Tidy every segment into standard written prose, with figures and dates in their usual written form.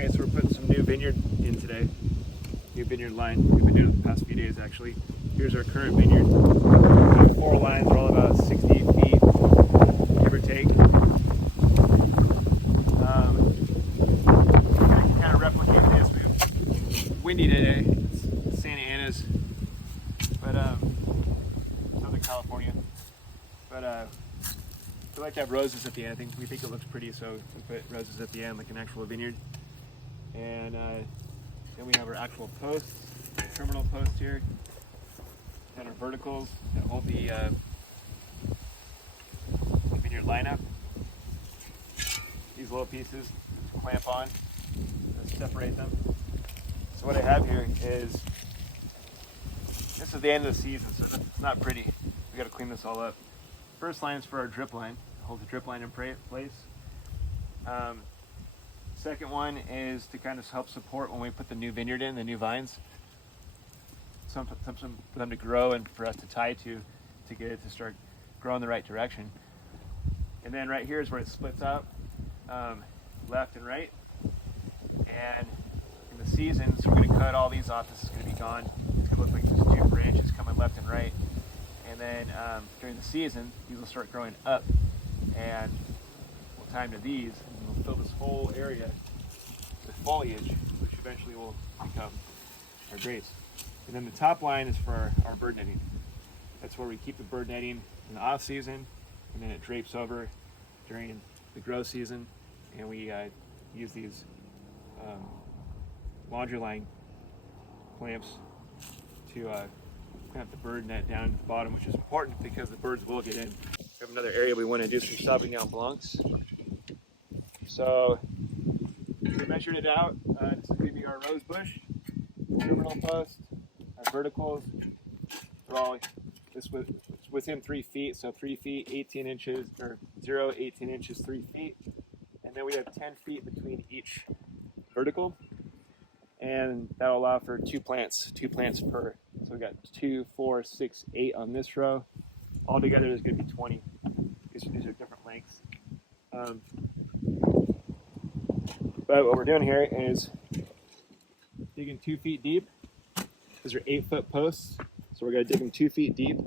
Okay, so we're putting some new vineyard in today. New vineyard line. We've been doing it the past few days actually. Here's our current vineyard. 4 lines are all about 60 feet, give or take. Kind of replicate this. It's windy today. It's Santa Ana's, but Southern California. But we like to have roses at the end. We think it looks pretty, so we put roses at the end like an actual vineyard. And then we have our actual posts, terminal post here, and our verticals that hold the vineyard lineup. These little pieces clamp on and separate them. So what I have here is, this is the end of the season, so it's not pretty. We got to clean this all up. First line is for our drip line, hold the drip line in place. Second one is to kind of help support when we put the new vineyard in, the new vines. Something for them to grow and for us to tie to get it to start growing the right direction. And then right here is where it splits out, left and right. And in the season, so we're going to cut all these off. This is going to be gone. It's going to look like just 2 branches coming left and right. And then during the season, these will start growing up, and we'll time to these, and we'll fill this whole area with foliage, which eventually will become our grapes. And then the top line is for our bird netting. That's where we keep the bird netting in the off season, and then it drapes over during the grow season, and we use these laundry line clamps to clamp the bird net down at the bottom, which is important because the birds will get in. We have another area we want to do some Sauvignon Blancs. So we measured it out. This is going to be our rose bush, terminal post, our verticals. They're all within 3 feet, so 3 feet, 18 inches, or 0, 18 inches, 3 feet. And then we have 10 feet between each vertical. And that'll allow for 2 plants per. So we got 2, 4, 6, 8 on this row. Altogether, there's going to be 20. These are different lengths. But what we're doing here is digging 2 feet deep. These are 8-foot posts, so we're going to dig them 2 feet deep,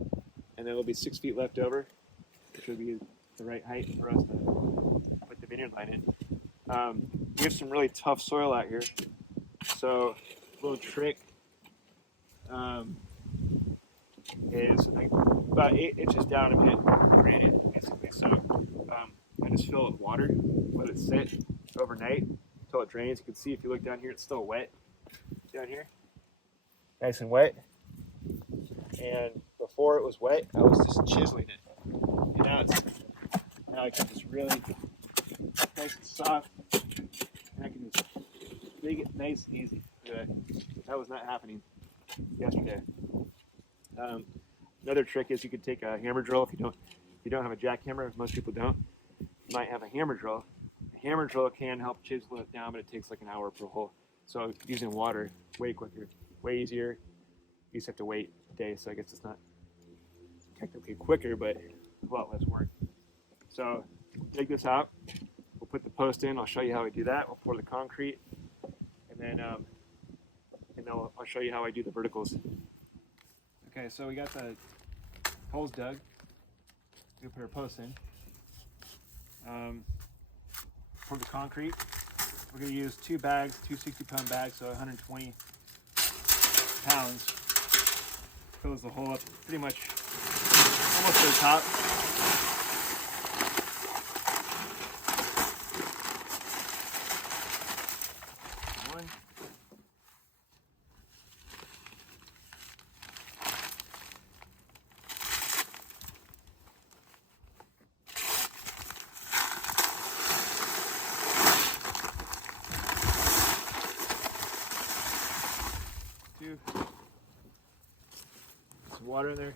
and there will be 6 feet left over, which will be the right height for us to put the vineyard line in. We have some really tough soil out here, so a little trick is like about 8 inches down a bit graded, basically. So I just fill it with water, let it sit overnight until it drains. You can see if you look down here, it's still wet down here, nice and wet. And before it was wet, I was just chiseling it. And now I can just really nice and soft, and I can just make it nice and easy. That was not happening yesterday. Another trick is you could take a hammer drill. If you don't have a jackhammer, most people don't, you might have a hammer drill. A hammer drill can help chisel it down, but it takes like an hour per hole. So using water, way quicker, way easier. You just have to wait a day, so I guess it's not technically quicker, but a lot less work. So dig this out. We'll put the post in. I'll show you how I do that. We'll pour the concrete, and then I'll show you how I do the verticals. Okay, so we got the holes dug. We'll put our posts in. For the concrete, we're going to use 2 bags, 2 60-pound bags, so 120 pounds. Fills the hole up pretty much almost to the top. One. Two. Some water in there.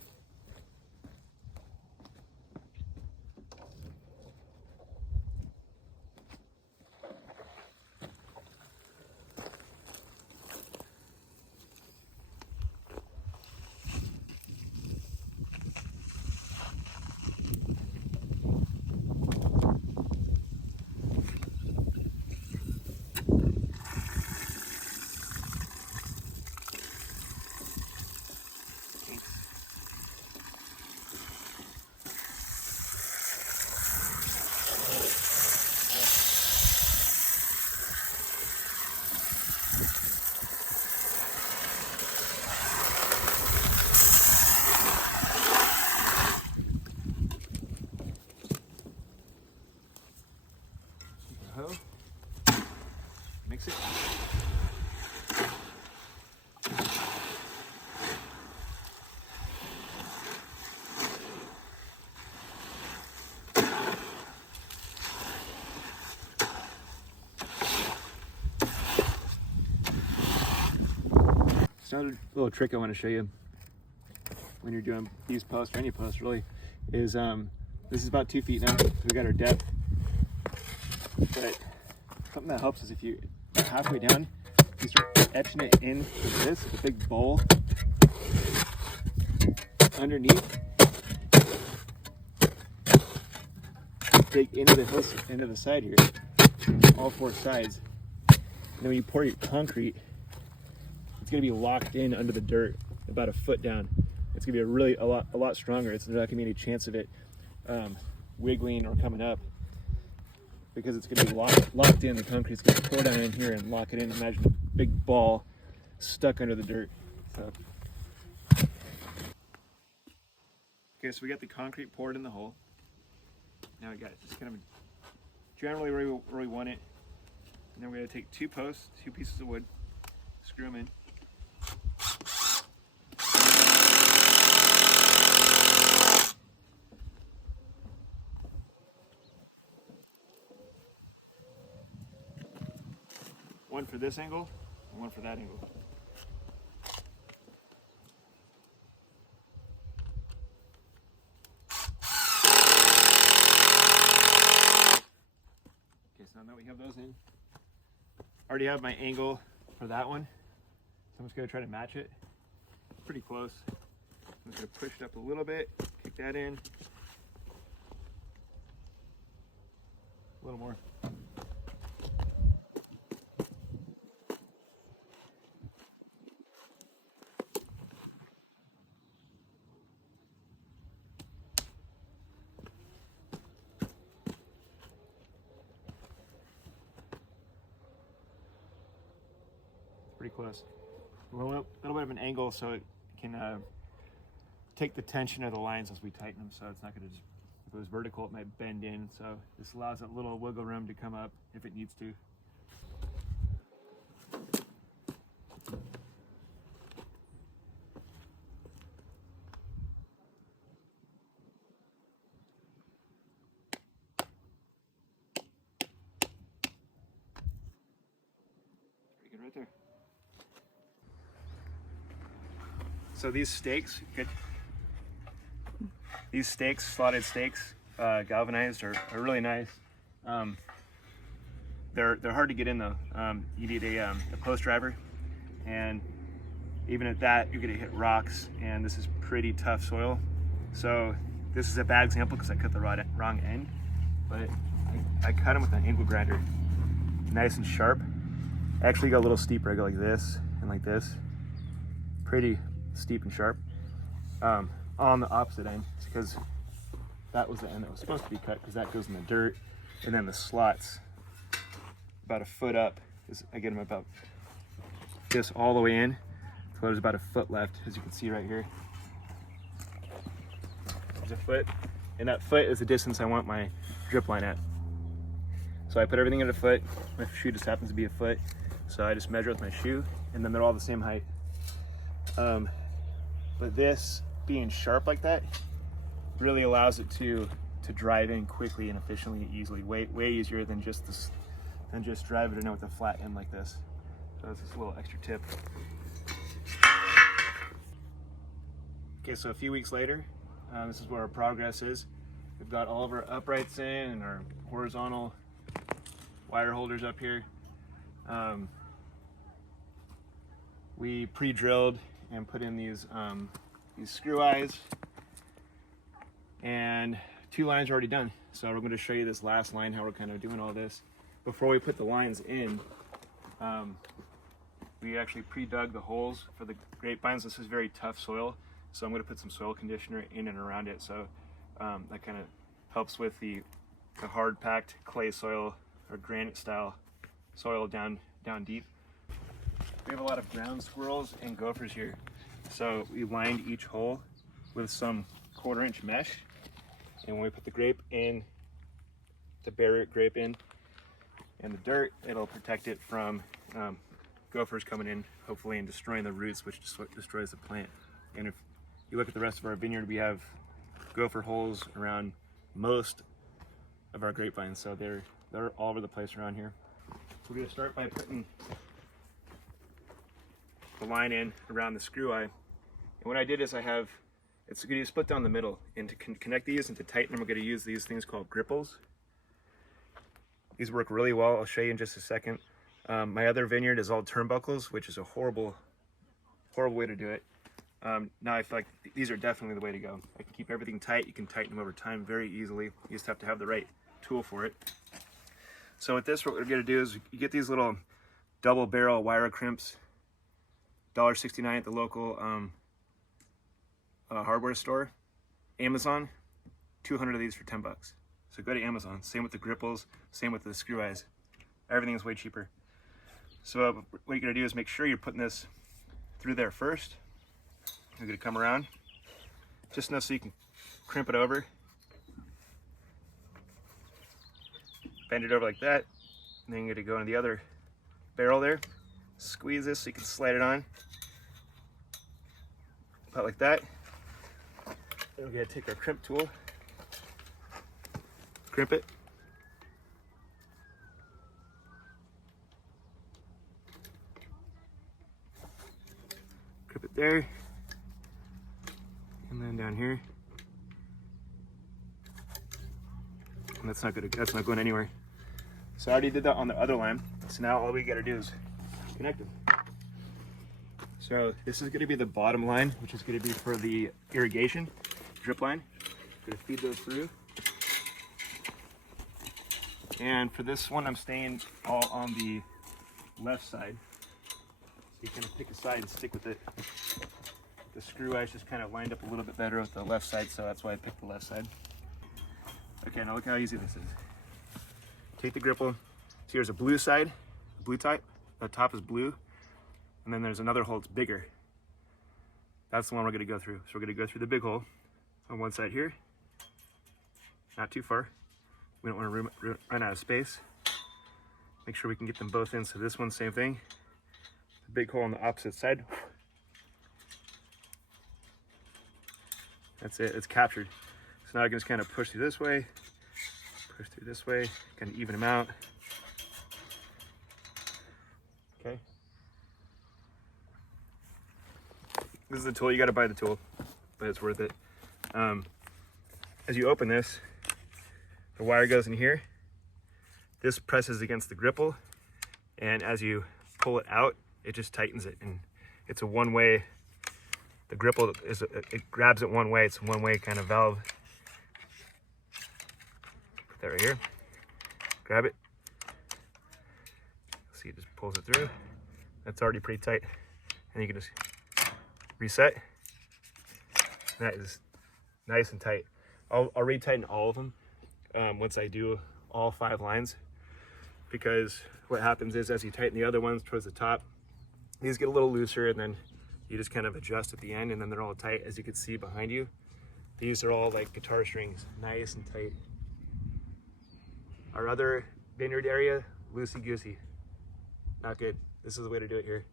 mix it. So another little trick I want to show you when you're doing these posts, or any post really, is this is about 2 feet now. We got our depth, but something that helps is if you halfway down, you start etching it into this, the big bowl underneath. Dig into the side here, all 4 sides. And then when you pour your concrete, it's going to be locked in under the dirt about 1 foot down. It's going to be a lot stronger. It's not going to be any chance of it wiggling or coming up, because it's going to be locked in. The concrete's going to pour down in here and lock it in. Imagine a big ball stuck under the dirt. So. Okay, so we got the concrete poured in the hole. Now we got it just kind of generally where we want it. And then we're going to take 2 posts, 2 pieces of wood, screw them in. One for this angle and one for that angle. Okay, so now that we have those in, I already have my angle for that one. So I'm just gonna try to match it. Pretty close. I'm just gonna push it up a little bit, kick that in. A little more. Pretty close. A little bit of an angle so it can take the tension of the lines as we tighten them, so it's not going to just, if it was vertical it might bend in, so this allows that little wiggle room to come up if it needs to. Pretty good right there. So these stakes, slotted stakes, galvanized, are really nice. They're hard to get in though. You need a post driver, and even at that, you're gonna hit rocks, and this is pretty tough soil. So this is a bad example because I cut the wrong end, but I cut them with an angle grinder, nice and sharp. I actually go a little steeper. I go like this and like this, pretty steep and sharp. On the opposite end, because that was the end that was supposed to be cut, because that goes in the dirt, and then the slots about 1 foot up I get them about this all the way in, so there's about 1 foot left, as you can see right here. There's 1 foot, and that foot is the distance I want my drip line at. So I put everything at 1 foot. My shoe just happens to be 1 foot, so I just measure with my shoe, and then they're all the same height. But this being sharp like that really allows it to drive in quickly and efficiently and easily, way easier than just drive it in with a flat end like this. So that's just a little extra tip. Okay, so a few weeks later, this is where our progress is. We've got all of our uprights in and our horizontal wire holders up here. We pre-drilled and put in these screw eyes, and 2 lines are already done. So we're going to show you this last line, how we're kind of doing all this. Before we put the lines in, we actually pre-dug the holes for the grapevines. This is very tough soil, so I'm going to put some soil conditioner in and around it, so that kind of helps with the hard packed clay soil or granite style soil down deep. We have a lot of ground squirrels and gophers here, so we lined each hole with some 1/4 inch mesh, and when we put the grape in, to bury grape in, And the dirt, it'll protect it from gophers coming in, hopefully, and destroying the roots, which destroys the plant. And if you look at the rest of our vineyard, we have gopher holes around most of our grapevines, so they're all over the place around here. So we're going to start by putting the line in around the screw eye. And what I did is it's going to split down the middle, and to connect these and to tighten them, we're going to use these things called gripples. These work really well. I'll show you in just a second. My other vineyard is all turnbuckles, which is a horrible way to do it. Now I feel like these are definitely the way to go. I can keep everything tight. You can tighten them over time very easily. You just have to have the right tool for it. So with this, what we're going to do is you get these little double barrel wire crimps, $1.69 at the local hardware store. Amazon, 200 of these for 10 bucks. So go to Amazon. Same with the gripples, same with the screw eyes. Everything is way cheaper. So what you're going to do is make sure you're putting this through there first. You're going to come around just enough so you can crimp it over. Bend it over like that. And then you're going to go into the other barrel there. Squeeze this so you can slide it on. About like that. Then we're going to take our crimp tool. Crimp it. Crimp it there. And then down here. And that's not going anywhere. So I already did that on the other line. So now all we gotta do is connect them. So this is gonna be the bottom line, which is gonna be for the irrigation drip line. Gonna feed those through. And for this one, I'm staying all on the left side. So you kind of pick a side and stick with it. The screw eyes just kind of lined up a little bit better with the left side, so that's why I picked the left side. Okay, now look how easy this is. Take the gripple. So here's a blue side, blue type. The top is blue. And then there's another hole that's bigger. That's the one we're going to go through. So we're going to go through the big hole on one side here. Not too far. We don't want to run out of space. Make sure we can get them both in. So this one, same thing. The big hole on the opposite side. That's it, it's captured. So now I can just kind of push through this way, kind of even them out. Okay. This is the tool, you gotta buy the tool, but it's worth it. As you open this, the wire goes in here. This presses against the gripple, and as you pull it out, it just tightens it, and it's a one-way. The gripple it grabs it one way. It's a one-way kind of valve. Put that right here. Grab it. See, it just pulls it through. That's already pretty tight, and you can just reset. That is nice and tight. I'll retighten all of them once I do all 5 lines, because what happens is as you tighten the other ones towards the top, these get a little looser, and then you just kind of adjust at the end, and then they're all tight. As you can see behind you, these are all like guitar strings, nice and tight. Our other vineyard area, loosey-goosey, not good. This is the way to do it here.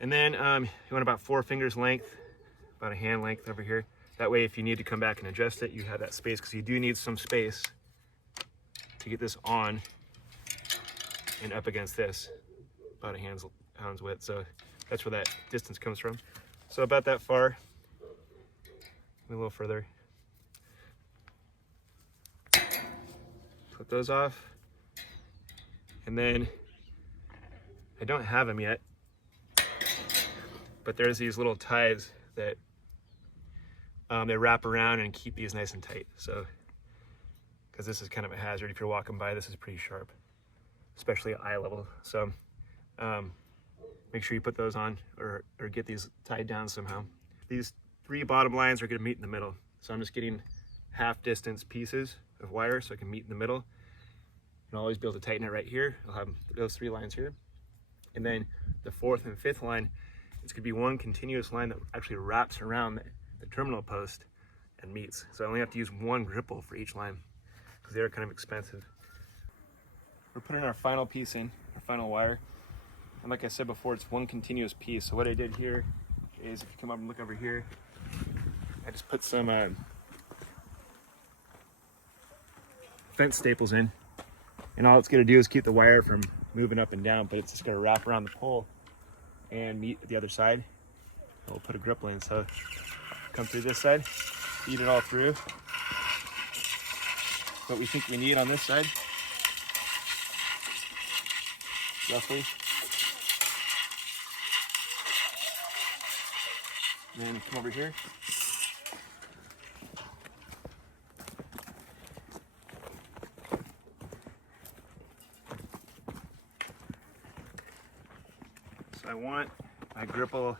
And then you want about 4 fingers length, about a hand length over here. That way, if you need to come back and adjust it, you have that space, because you do need some space to get this on and up against this, about a hand's width. So that's where that distance comes from. So about that far, a little further. Put those off. And then, I don't have them yet, but there's these little ties that they wrap around and keep these nice and tight. So, because this is kind of a hazard. If you're walking by, this is pretty sharp, especially at eye level. So, make sure you put those on or get these tied down somehow. These 3 bottom lines are going to meet in the middle. So I'm just getting half distance pieces of wire so I can meet in the middle. And I'll always be able to tighten it right here. I'll have those 3 lines here. And then the 4th and 5th line, it's going to be one continuous line that actually wraps around the terminal post and meets. So I only have to use 1 gripple for each line because they're kind of expensive. we're putting our final piece in, our final wire. And like I said before, it's one continuous piece. So what I did here is, if you come up and look over here, I just put some fence staples in. And all it's gonna do is keep the wire from moving up and down, but it's just gonna wrap around the pole and meet at the other side. And we'll put a grip lane. So come through this side, feed it all through. What we think we need on this side, roughly. And then come over here. So I want my gripple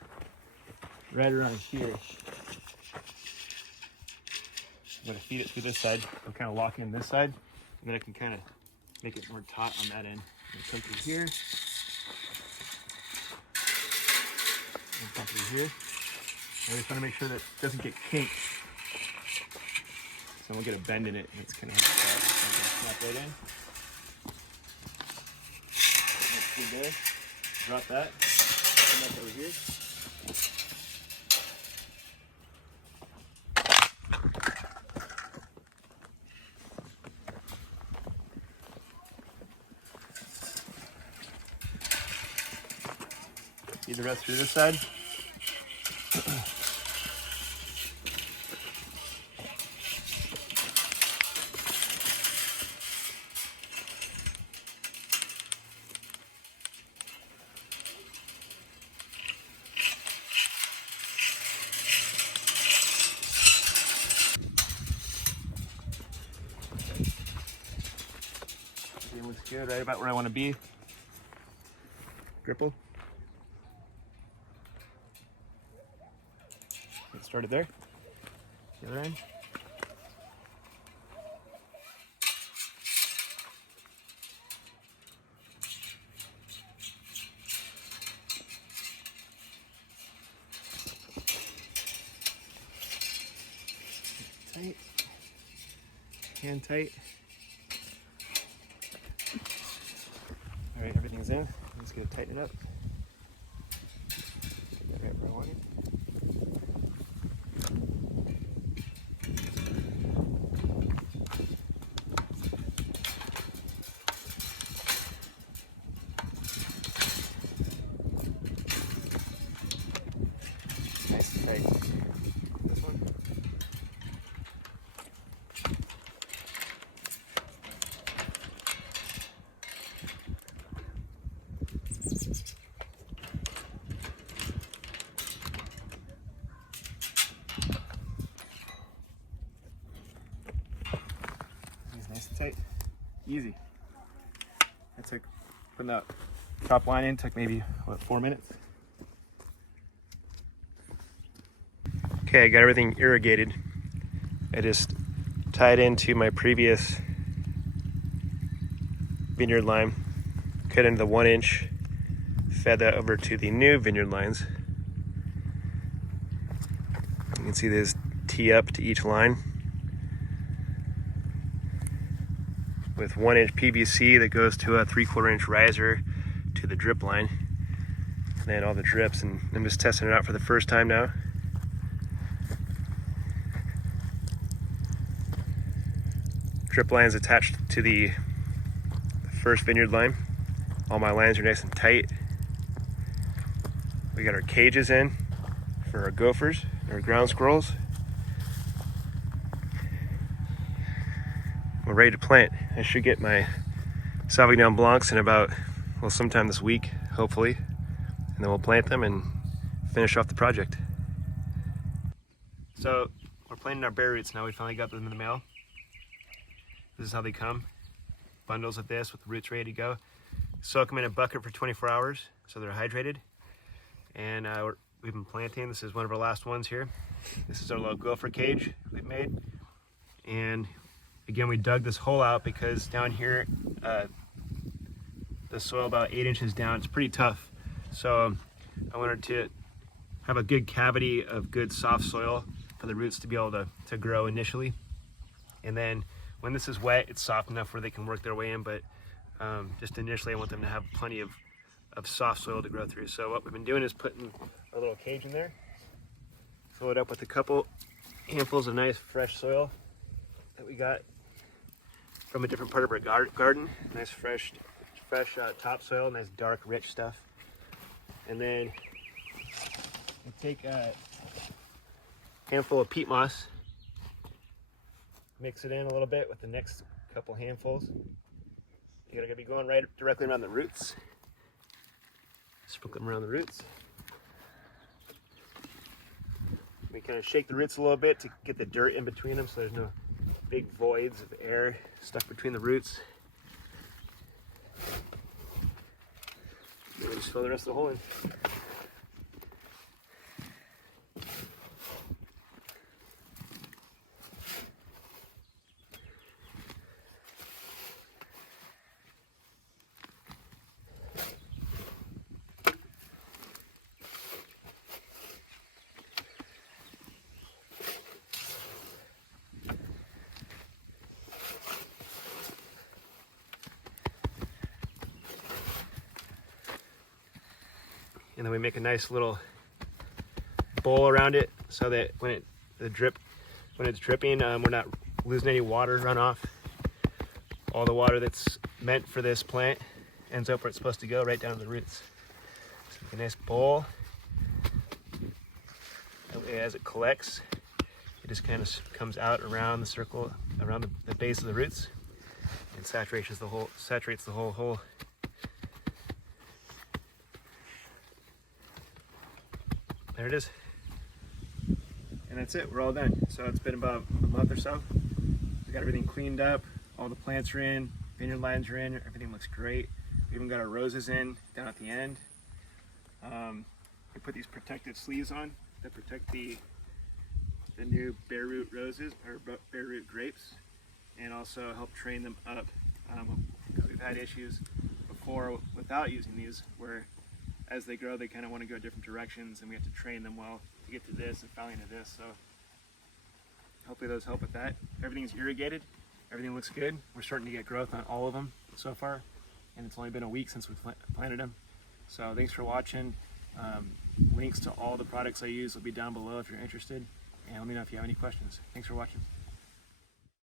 right around here. I'm gonna feed it through this side. I'm kind of lock in this side, and then I can kind of make it more taut on that end. And come through here, and come through here. I always want to make sure that it doesn't get kinked, so we'll get a bend in it, and it's kind of snap right in. That's good there. Drop that. Come back over here. Feed the rest through this side. Everything looks good, right about where I want to be. Gripple. Get started there. The other end. Tight. Hand tight. All right, everything's in. I'm just gonna tighten it up. Get that right where I want it. Nice and tight. This one. Nice and tight. Easy. I took, putting that top line in took maybe, what, 4 minutes? Okay, I got everything irrigated. I just tied into my previous vineyard line, cut into the 1 inch, fed that over to the new vineyard lines. You can see there's tee up to each line with 1 inch PVC that goes to a 3/4 inch riser to the drip line, and then all the drips. And I'm just testing it out for the first time now. Drip line is attached to the first vineyard line. All my lines are nice and tight. We got our cages in for our gophers, our ground squirrels. We're ready to plant. I should get my Sauvignon Blancs in about, well, sometime this week, hopefully. And then we'll plant them and finish off the project. So we're planting our bare roots now. We finally got them in the mail. This is how they come. Bundles of this with the roots ready to go. Soak them in a bucket for 24 hours so they're hydrated. And we've been planting. This is one of our last ones here. This is our little gopher cage we've made. And again, we dug this hole out because down here, the soil about 8 inches down, it's pretty tough. So I wanted to have a good cavity of good soft soil for the roots to be able to grow initially. And then when this is wet, it's soft enough where they can work their way in, but Just initially I want them to have plenty of soft soil to grow through. So what we've been doing is putting our little cage in there, fill it up with a couple handfuls of nice fresh soil that we got from a different part of our garden. Nice fresh topsoil, nice dark rich stuff. And then we take a handful of peat moss, mix it in a little bit with the next couple handfuls. You're gonna be going right directly around the roots. Sprinkle them around the roots. We kind of shake the roots a little bit to get the dirt in between them so there's no big voids of air stuck between the roots. And we just fill the rest of the hole in. And then we make a nice little bowl around it so that when it's dripping, we're not losing any water runoff. All the water that's meant for this plant ends up where it's supposed to go, right down to the roots. So make a nice bowl. That way, as it collects, it just kind of comes out around the circle, around the base of the roots, and saturates the whole hole. There it is. And that's it, we're all done. So it's been about a month or so. We got everything cleaned up, all the plants are in, vineyard lines are in, everything looks great. We even got our roses in down at the end. We put these protective sleeves on that protect the new bare root roses, or bare root grapes, and also help train them up, because we've had issues before without using these where as they grow, they kind of want to go different directions, and we have to train them well to get to this and finally to this. So hopefully those help with that. Everything's irrigated. Everything looks good. We're starting to get growth on all of them so far, and it's only been a week since we planted them. So thanks for watching. Links to all the products I use will be down below if you're interested, and let me know if you have any questions. Thanks for watching.